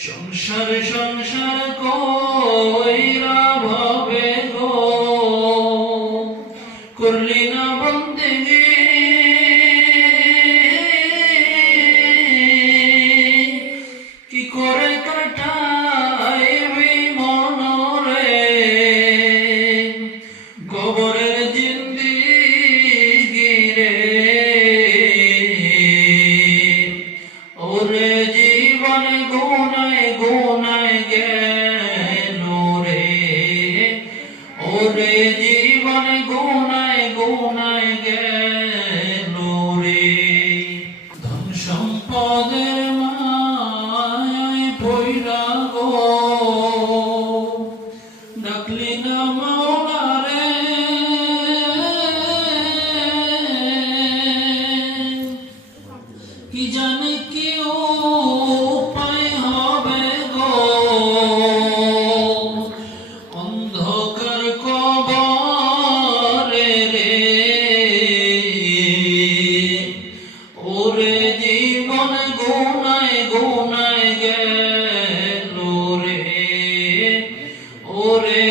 সংসার সংসার কইরা ভাবে গো করলি না বন্দেগি কি করে কাটাইবি মনরে গোবরের জিন্দিগি রে ওরে জীবন গুনায় গুনায় গেল রে ওরে জীবন গুনায় গুনায় গেল রে ধন সম্পদের মায় পইরা গো ডাকলি না মাওলা রে কি জানে কি উপায় হবে গো অন্ধকার কবরে রে ওরে জীবন গুনায় গুনায় গেল রে ওরে